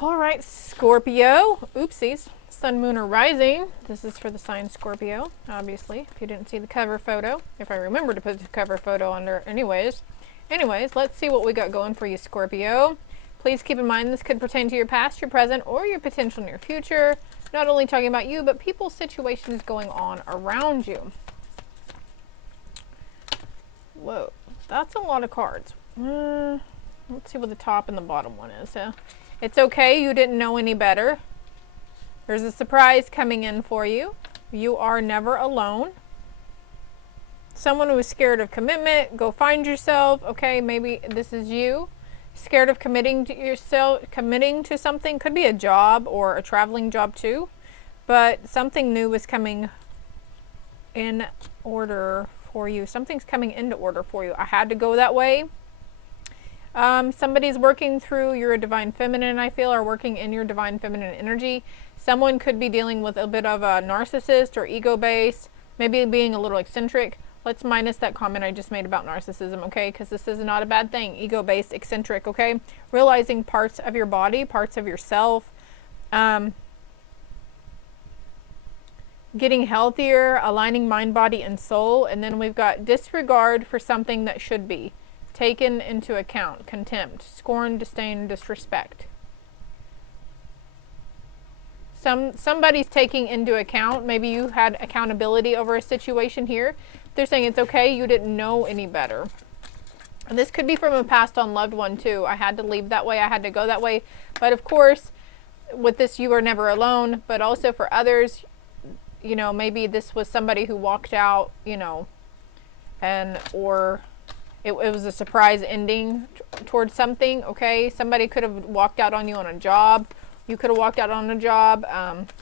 All right, Scorpio. Oopsies. Sun, moon, or rising. This is for the sign Scorpio, obviously, if you didn't see the cover photo. If I remember to put the cover photo under anyways. Anyways, let's see what we got going for you, Scorpio. Please keep in mind this could pertain to your past, your present, or your potential near future. Not only talking about you, but people's situations going on around you. Whoa, that's a lot of cards. Let's see what the top and the bottom one is. It's okay, you didn't know any better. There's a surprise coming in for you. You are never alone. Someone who is scared of commitment, go find yourself. Okay, maybe this is you. Scared of committing to something. Could be a job or a traveling job too. But something new is coming in order for you. Something's coming into order for you. I had to go that way. Somebody's working through your divine feminine, I feel, or working in your divine feminine energy. Someone could be dealing with a bit of a narcissist or ego base, maybe being a little eccentric. Let's minus that comment I just made about narcissism, okay? Because this is not a bad thing. Ego-based, eccentric, okay? Realizing parts of your body, parts of yourself. Getting healthier, aligning mind, body, and soul. And then we've got disregard for something that should be taken into account. Contempt, scorn, disdain, disrespect. Somebody's taking into account, maybe you had accountability over a situation here. They're saying it's okay, you didn't know any better. And this could be from a passed on loved one too. I had to leave that way, I had to go that way. But of course, with this, you are never alone. But also for others, you know, maybe this was somebody who walked out, you know, or it was a surprise ending towards something, okay? Somebody could have walked out on you on a job. You could have walked out on a job.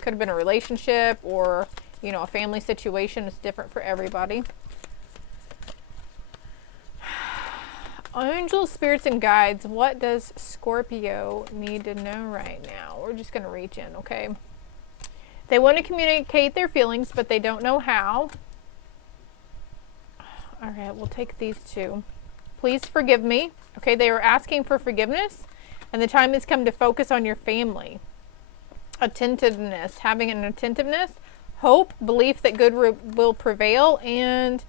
Could have been a relationship or, you know, a family situation. It's different for everybody. Angels, spirits, and guides. What does Scorpio need to know right now? We're just going to reach in, okay? They want to communicate their feelings, but they don't know how. All right, we'll take these two. Please forgive me. Okay, they are asking for forgiveness. And the time has come to focus on your family. Attentiveness, having an attentiveness, hope, belief that good will prevail, and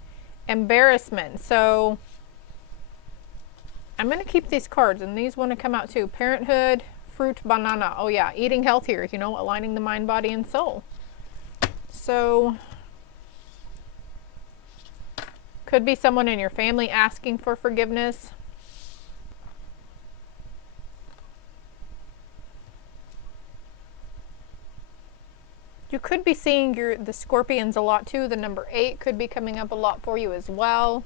embarrassment. So I'm going to keep these cards, and these want to come out too. Parenthood, fruit, banana. Oh yeah, eating healthier, you know, aligning the mind, body, and soul. So could be someone in your family asking for forgiveness. You could be seeing the Scorpions a lot too. The number 8 could be coming up a lot for you as well.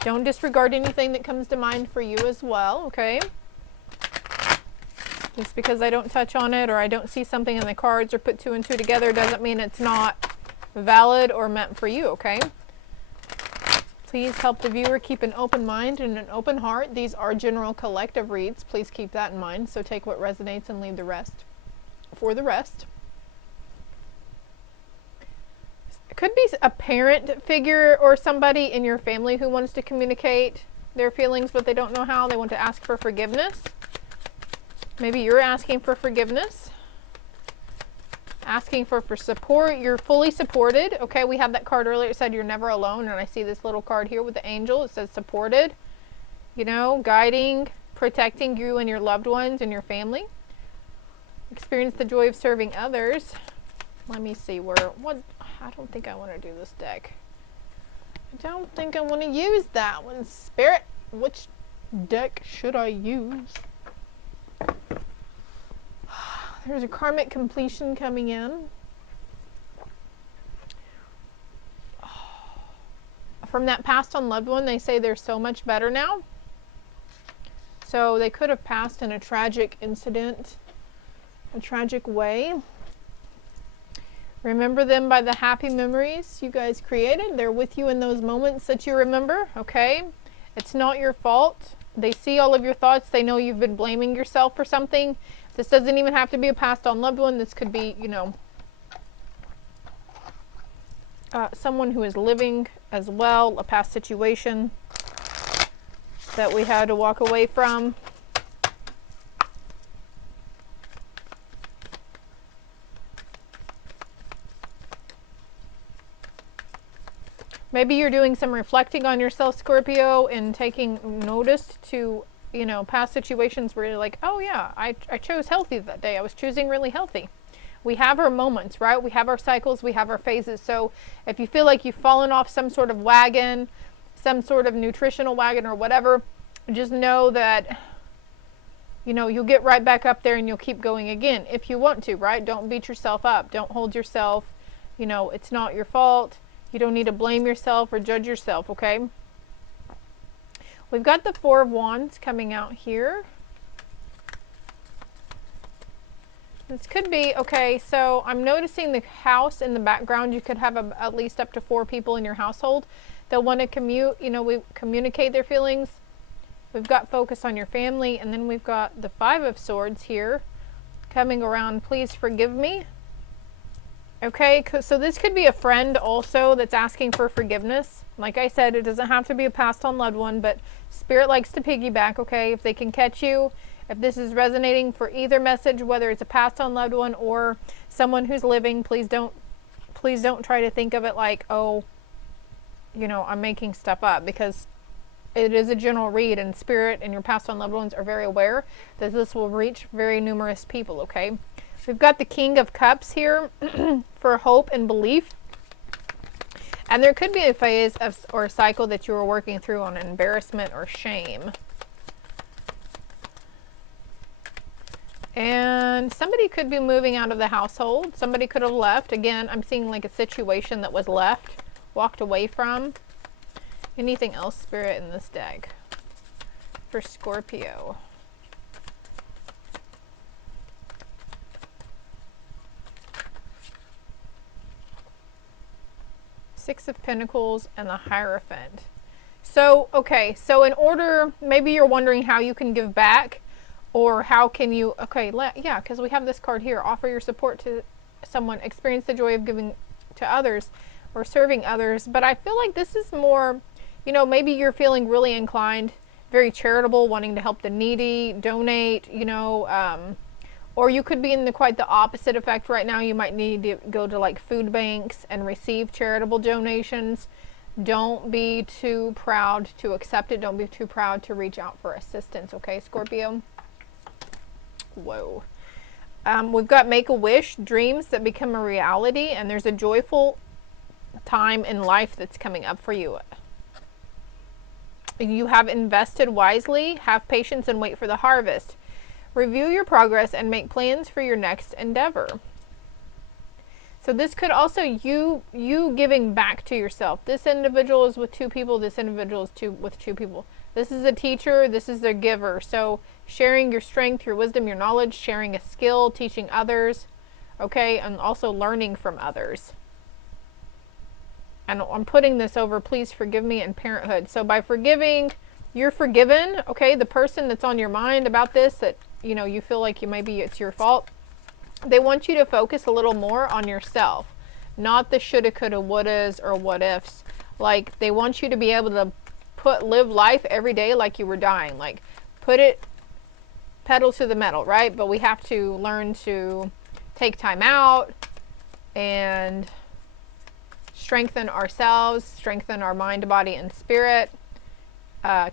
Don't disregard anything that comes to mind for you as well, okay? Just because I don't touch on it or I don't see something in the cards or put 2 and 2 together doesn't mean it's not valid or meant for you, okay? Please help the viewer keep an open mind and an open heart. These are general collective reads. Please keep that in mind. So take what resonates and leave the rest for the rest. It could be a parent figure or somebody in your family who wants to communicate their feelings, but they don't know how. They want to ask for forgiveness. Maybe you're asking for forgiveness. Asking for support. You're fully supported. Okay, we had that card earlier. It said you're never alone. And I see this little card here with the angel. It says supported. You know, guiding, protecting you and your loved ones and your family. Experience the joy of serving others. Let me see what. I don't think I want to do this deck. I don't think I want to use that one. Spirit, which deck should I use? There's a karmic completion coming in. From that passed on loved one, they say they're so much better now. So they could have passed in a tragic incident, a tragic way. Remember them by the happy memories you guys created. They're with you in those moments that you remember, okay? It's not your fault. They see all of your thoughts. They know you've been blaming yourself for something. This doesn't even have to be a passed on loved one. This could be, you know, someone who is living as well, a past situation that we had to walk away from. Maybe you're doing some reflecting on yourself, Scorpio, and taking notice to, you know, past situations where you're like, oh yeah, I chose healthy that day. I was choosing really healthy. We have our moments, right? We have our cycles, we have our phases. So if you feel like you've fallen off some sort of wagon, some sort of nutritional wagon or whatever, just know that, you know, you'll get right back up there and you'll keep going again if you want to, right? Don't beat yourself up. Don't hold yourself, you know, it's not your fault. You don't need to blame yourself or judge yourself, okay? We've got the Four of Wands coming out here. This could be, okay, so I'm noticing the house in the background. You could have at least up to 4 people in your household that want to communicate their feelings. We've got focus on your family, and then we've got the Five of Swords here coming around. Please forgive me. Okay, so this could be a friend also that's asking for forgiveness. Like I said, it doesn't have to be a passed on loved one, but Spirit likes to piggyback, okay? If they can catch you, if this is resonating for either message, whether it's a passed on loved one or someone who's living, please don't try to think of it like, oh, you know, I'm making stuff up, because it is a general read, and Spirit and your passed on loved ones are very aware that this will reach very numerous people, okay? We've got the King of Cups here for hope and belief. And there could be a phase or a cycle that you were working through on embarrassment or shame. And somebody could be moving out of the household. Somebody could have left. Again, I'm seeing like a situation that was left, walked away from. Anything else, Spirit, in this deck for Scorpio? Six of Pentacles and the Hierophant. So, okay, so in order, maybe you're wondering how you can give back, or how can you, okay, yeah, because we have this card here, offer your support to someone, experience the joy of giving to others or serving others. But I feel like this is more, you know, maybe you're feeling really inclined, very charitable, wanting to help the needy, donate, you know, or you could be in quite the opposite effect right now. You might need to go to like food banks and receive charitable donations. Don't be too proud to accept it. Don't be too proud to reach out for assistance, okay, Scorpio? Whoa. We've got Make-A-Wish, dreams that become a reality, and there's a joyful time in life that's coming up for you. You have invested wisely, have patience, and wait for the harvest. Review your progress and make plans for your next endeavor. So this could also you giving back to yourself. This individual is with 2 people. This individual is with 2 people. This is a teacher. This is the giver. So sharing your strength, your wisdom, your knowledge, sharing a skill, teaching others, okay, and also learning from others. And I'm putting this over, please forgive me, and parenthood. So by forgiving, you're forgiven, okay? The person that's on your mind about this, that, you know, you feel like maybe it's your fault, they want you to focus a little more on yourself, not the shoulda, coulda, wouldas, or what ifs. Like, they want you to be able to live life every day like you were dying. Like, put it pedal to the metal, right? But we have to learn to take time out and strengthen ourselves, strengthen our mind, body, and spirit.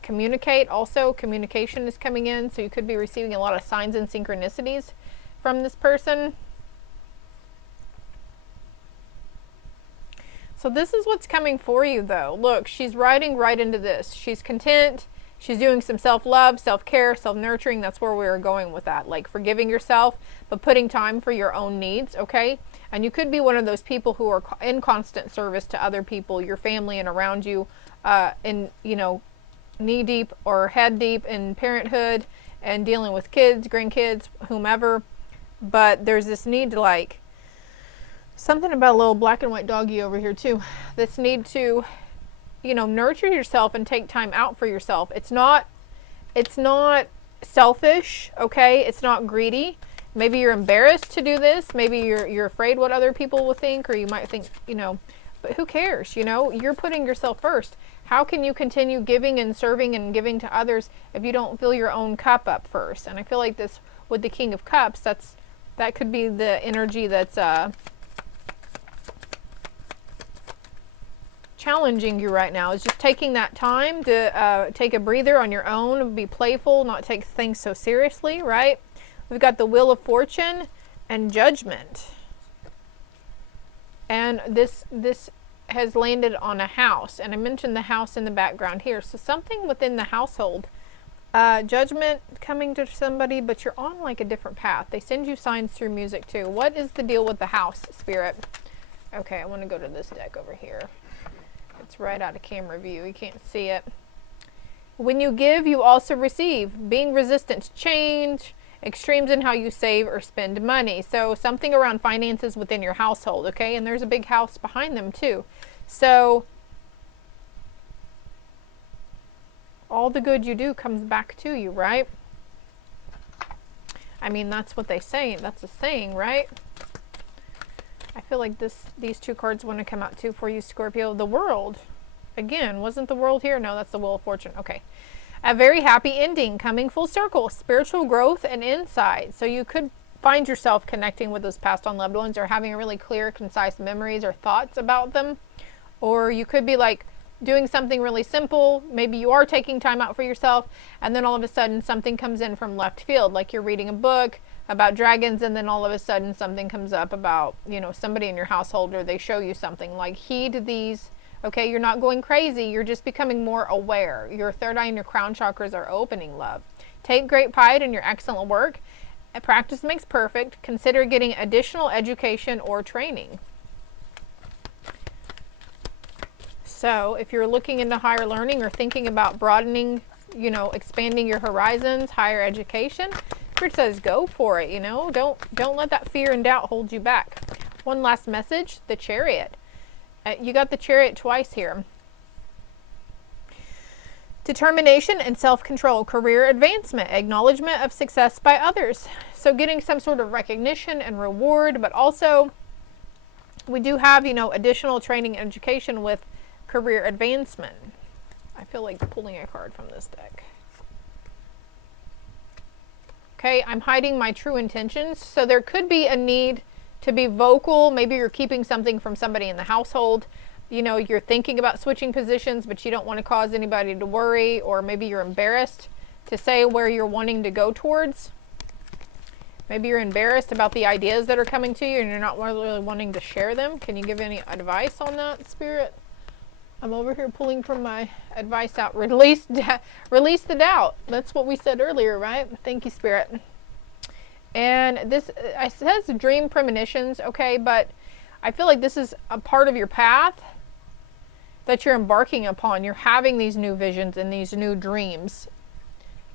Communicate also. Communication is coming in, so you could be receiving a lot of signs and synchronicities from this person. So this is what's coming for you, though. Look, she's riding right into this. She's content. She's doing some self-love, self-care, self-nurturing. That's where we're going with that. Like forgiving yourself, but putting time for your own needs, okay? And you could be one of those people who are in constant service to other people, your family and around you, in, you know, knee deep or head deep in parenthood and dealing with kids, grandkids, whomever. But there's this need to, like, something about a little black and white doggy over here too. This need to, you know, nurture yourself and take time out for yourself. It's not selfish, okay? It's not greedy. Maybe you're embarrassed to do this. Maybe you're afraid what other people will think, or you might think, you know, But who cares? You know, you're putting yourself first. How can you continue giving and serving and giving to others if you don't fill your own cup up first? And I feel like this with the King of Cups, that could be the energy that's challenging you right now, is just taking that time to take a breather on your own, be playful, not take things so seriously, right? We've got the Wheel of Fortune and Judgment. And this has landed on a house. And I mentioned the house in the background here. So something within the household. Judgment coming to somebody, but you're on like a different path. They send you signs through music too. What is the deal with the house, Spirit? Okay, I want to go to this deck over here. It's right out of camera view. You can't see it. When you give, you also receive. Being resistant to change. Extremes in how you save or spend money. So something around finances within your household, okay? And there's a big house behind them too. So all the good you do comes back to you, right? I mean, that's what they say. That's a saying, right? I feel like these two cards want to come out too for you, Scorpio. The World. Again, wasn't the World here? No, that's the Wheel of Fortune. Okay. A very happy ending, coming full circle, spiritual growth and insight. So you could find yourself connecting with those passed on loved ones or having really clear, concise memories or thoughts about them. Or you could be like doing something really simple. Maybe you are taking time out for yourself, and then all of a sudden something comes in from left field, like you're reading a book about dragons, and then all of a sudden something comes up about, you know, somebody in your household, or they show you something. Like, heed these. Okay, you're not going crazy. You're just becoming more aware. Your third eye and your crown chakras are opening, love. Take great pride in your excellent work. Practice makes perfect. Consider getting additional education or training. So if you're looking into higher learning or thinking about broadening, you know, expanding your horizons, higher education, Spirit says go for it, you know. Don't let that fear and doubt hold you back. One last message, the Chariot. You got the Chariot twice here. Determination and self-control, career advancement, acknowledgement of success by others. So getting some sort of recognition and reward, but also we do have, you know, additional training and education with career advancement. I feel like pulling a card from this deck. Okay, I'm hiding my true intentions. So there could be a need to be vocal. Maybe you're keeping something from somebody in the household. You know, you're thinking about switching positions, but you don't want to cause anybody to worry, or maybe you're embarrassed to say where you're wanting to go towards. Maybe you're embarrassed about the ideas that are coming to you and you're not really wanting to share them. Can you give any advice on that, Spirit? I'm over here pulling from my advice out. Release the doubt. That's what we said earlier, right? Thank you, Spirit. And this, it says dream premonitions, okay, but I feel like this is a part of your path that you're embarking upon. You're having these new visions and these new dreams.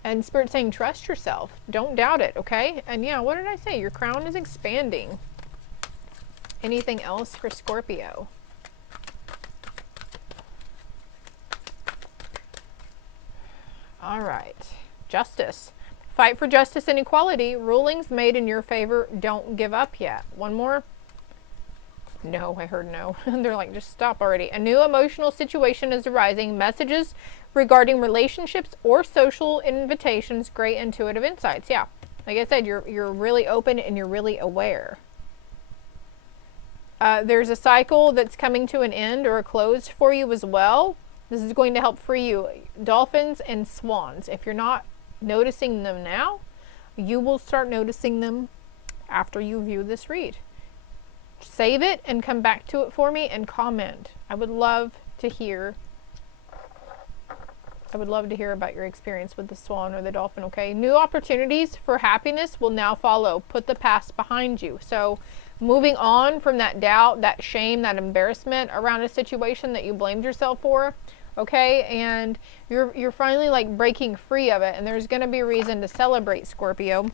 And Spirit saying, trust yourself. Don't doubt it, okay? And yeah, what did I say? Your crown is expanding. Anything else for Scorpio? All right. Justice. Fight for justice and equality. Rulings made in your favor. Don't give up yet. One more. No, I heard no. They're like, just stop already. A new emotional situation is arising. Messages regarding relationships or social invitations. Great intuitive insights. Yeah. Like I said, you're really open and you're really aware. There's a cycle that's coming to an end or a close for you as well. This is going to help free you. Dolphins and swans. If you're not noticing them now, you will start noticing them after you view this read. Save it and come back to it for me and comment. I would love to hear about your experience with the swan or the dolphin, okay? New opportunities for happiness will now follow. Put the past behind you. So moving on from that doubt, that shame, that embarrassment around a situation that you blamed yourself for, okay? And you're finally like breaking free of it, and there's going to be a reason to celebrate, Scorpio.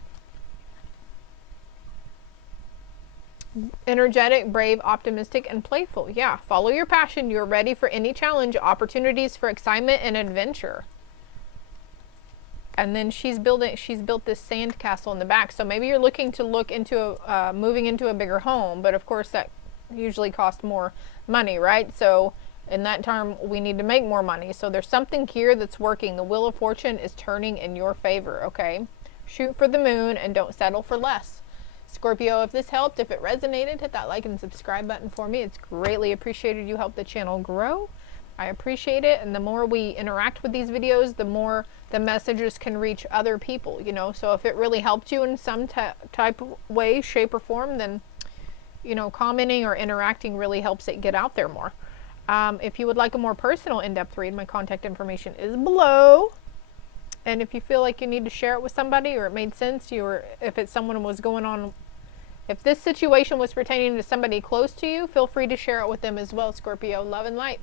Energetic, brave, optimistic, and playful. Yeah, follow your passion. You're ready for any challenge, opportunities for excitement and adventure. And then she's built this sand castle in the back. So maybe you're looking to look into moving into a bigger home, but of course that usually costs more money, right? So in that term, we need to make more money. So there's something here that's working. The Wheel of Fortune is turning in your favor, okay? Shoot for the moon and don't settle for less. Scorpio, if this helped, if it resonated, hit that like and subscribe button for me. It's greatly appreciated. You help the channel grow. I appreciate it. And the more we interact with these videos, the more the messages can reach other people, you know? So if it really helped you in some type of way, shape, or form, then, you know, commenting or interacting really helps it get out there more. If you would like a more personal in-depth read, my contact information is below. And if you feel like you need to share it with somebody, or it made sense to you, or if it's someone was going on, if this situation was pertaining to somebody close to you, feel free to share it with them as well, Scorpio. Love and light.